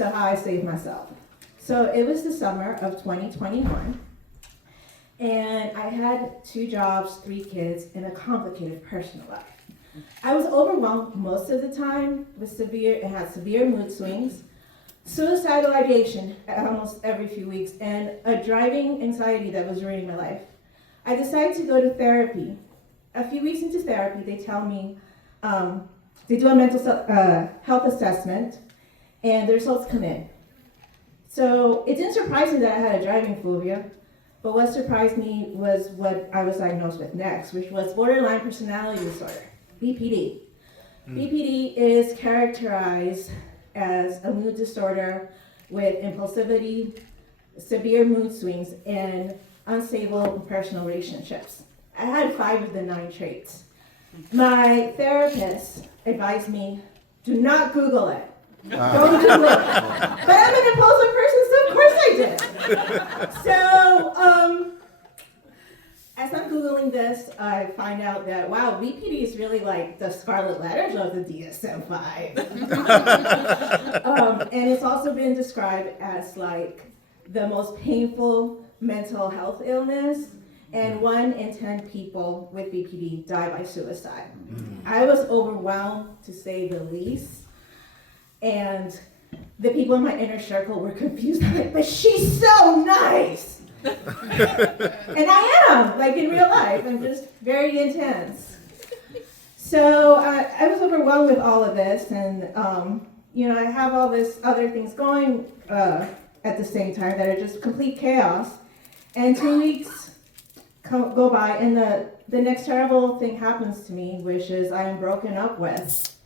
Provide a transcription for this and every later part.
So how I saved myself. So it was the summer of 2021, and I had 2 jobs, 3 kids, and a complicated personal life. I was overwhelmed most of the time with severe mood swings, suicidal ideation almost every few weeks, and a driving anxiety that was ruining my life. I decided to go to therapy. A few weeks into therapy, they tell me, they do a mental health assessment, and the results come in. So it didn't surprise me that I had a driving phobia, but what surprised me was what I was diagnosed with next, which was borderline personality disorder, BPD. BPD is characterized as a mood disorder with impulsivity, severe mood swings, and unstable personal relationships. I had 5 of the 9 traits. My therapist advised me, do not Google it. Don't Google it. But I'm an impulsive person, so of course I did. So, as I'm Googling this, I find out that, wow, BPD is really like the scarlet letters of the DSM-5. And it's also been described as like the most painful mental health illness, and 1 in 10 people with BPD die by suicide. I was overwhelmed, to say the least. And the people in my inner circle were confused. I'm like, but she's so nice. And I am, like in real life. I'm just very intense. So I was overwhelmed with all of this. And, I have all this other things going at the same time that are just complete chaos. And 2 weeks go by, and the next terrible thing happens to me, which is I am broken up with.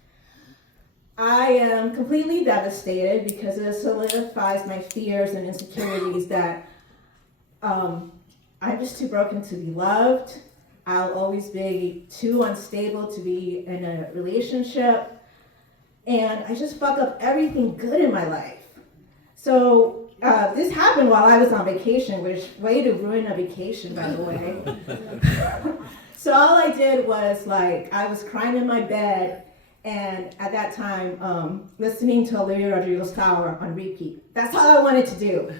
I am completely devastated because it solidifies my fears and insecurities that I'm just too broken to be loved. I'll always be too unstable to be in a relationship. And I just fuck up everything good in my life. So this happened while I was on vacation, which way to ruin a vacation, by the way. So all I did was I was crying in my bed, and at that time, listening to Olivia Rodrigo's Tower on repeat. That's all I wanted to do.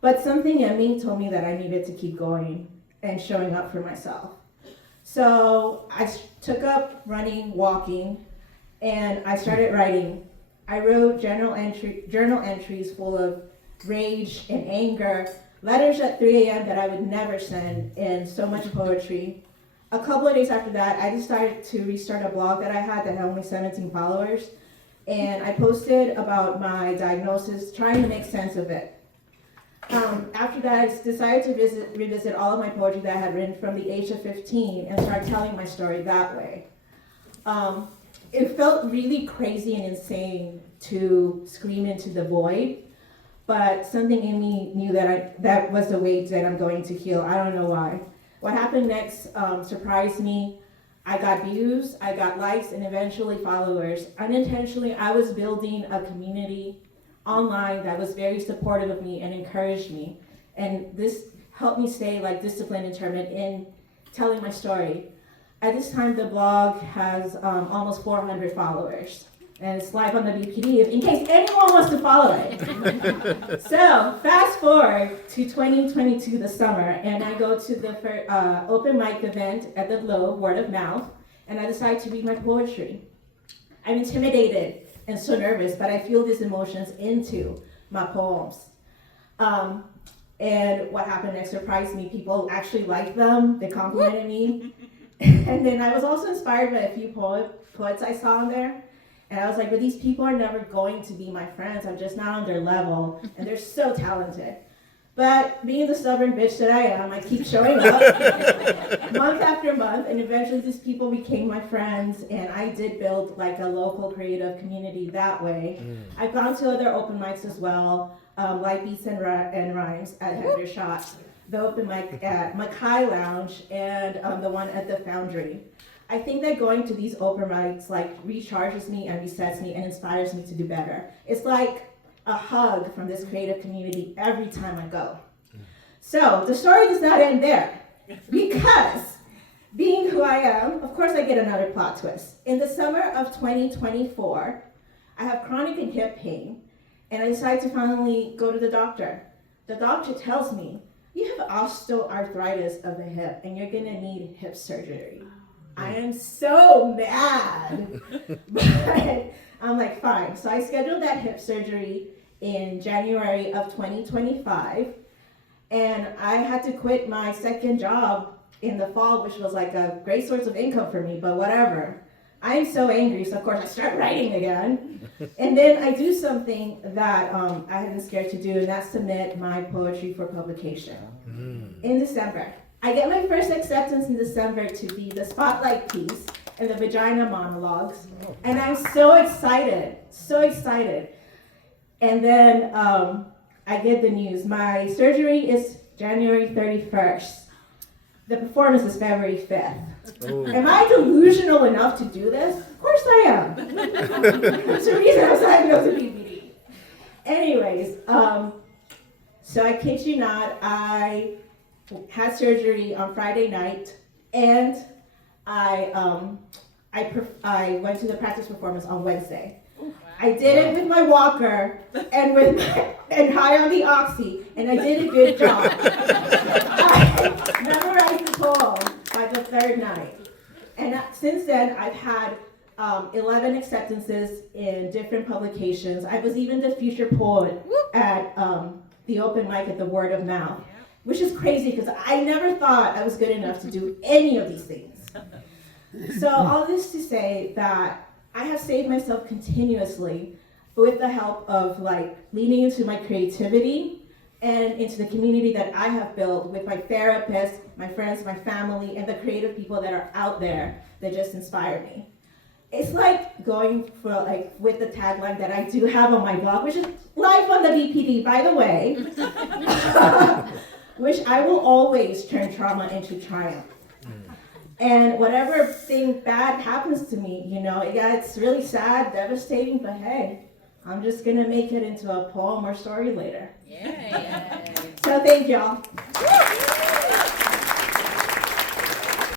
But something in me told me that I needed to keep going and showing up for myself. So I took up running, walking, and I started writing. I wrote journal entries full of rage and anger, letters at 3 a.m. that I would never send, and so much poetry. A couple of days after that, I decided to restart a blog that I had only 17 followers, and I posted about my diagnosis, trying to make sense of it. After that, I decided to revisit all of my poetry that I had written from the age of 15 and start telling my story that way. It felt really crazy and insane to scream into the void, but something in me knew that was the way that I'm going to heal. I don't know why. What happened next surprised me. I got views, I got likes, and eventually followers. Unintentionally, I was building a community online that was very supportive of me and encouraged me. And this helped me stay disciplined and determined in telling my story. At this time, the blog has almost 400 followers. And it's live on the BPD, in case anyone wants to follow it. So, fast forward to 2022, the summer, and I go to the open mic event at the Globe, word of mouth, and I decide to read my poetry. I'm intimidated and so nervous, but I feel these emotions into my poems. And what happened next surprised me. People actually liked them, they complimented me. And then I was also inspired by a few poets I saw on there. And I was like, but these people are never going to be my friends. I'm just not on their level. And they're so talented. But being the stubborn bitch that I am, I keep showing up month after month. And eventually these people became my friends. And I did build a local creative community that way. I've gone to other open mics as well, like Beats and Rhymes at Hendershot, the open mic at Mackay Lounge, and the one at the Foundry. I think that going to these open mics recharges me and resets me and inspires me to do better. It's like a hug from this creative community every time I go. So the story does not end there, because being who I am, of course I get another plot twist. In the summer of 2024, I have chronic and hip pain, And I decide to finally go to the doctor. The doctor tells me, you have osteoarthritis of the hip and you're gonna need hip surgery. I am so mad. But I'm like, fine. So I scheduled that hip surgery in January of 2025. And I had to quit my second job in the fall, which was like a great source of income for me, but whatever. I'm so angry, so of course I start writing again. And then I do something that I had been scared to do, and that's submit my poetry for publication in December. I get my first acceptance in December to be the spotlight piece in the Vagina Monologues, and I'm so excited, so excited. And then I get the news. My surgery is January 31st. The performance is February 5th. Oh. Am I delusional enough to do this? Of course I am. That's the reason I was diagnosed with BPD. Anyways, so I kid you not, I had surgery on Friday night, and I went to the practice performance on Wednesday. I did it with my walker and and high on the oxy, and I did a good job. I memorized the poem by the third night. And since then, I've had 11 acceptances in different publications. I was even the featured poet at the open mic at the Word of Mouth, which is crazy because I never thought I was good enough to do any of these things. So all this to say that I have saved myself continuously with the help of leaning into my creativity and into the community that I have built with my therapist, my friends, my family, and the creative people that are out there that just inspire me. It's like going for with the tagline that I do have on my blog, which is Life on the BPD, by the way, which I will always turn trauma into triumph. And whatever thing bad happens to me, it's really sad, devastating, but hey, I'm just gonna make it into a poem or story later. Yeah. So thank y'all.